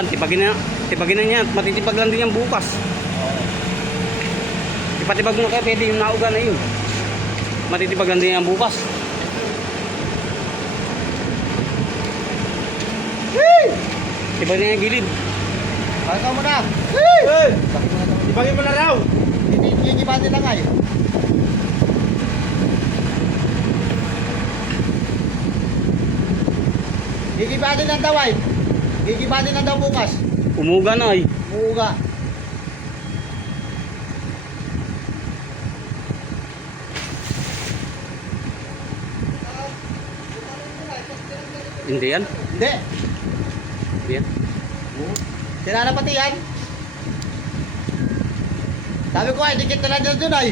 Yan, tipagin na niya. Matitipag lang din yan bukas. Ipatipag mo kaya pwede yung nauga na yun. Matitipag lang din yan bukas. Tipag na yung gilid. Bakit mo na? Hey! Bakit mo na ito? Ibagin mo na raw. Gigibatin lang ay. Gigibatin lang daw ay. Gigibatin lang daw bukas. Umuga na ay. Muuga. Hindi yan. Hindi. Hindi yan. Sila na pati yan. Sabi ko ay, dikit na lang dyan dun ay.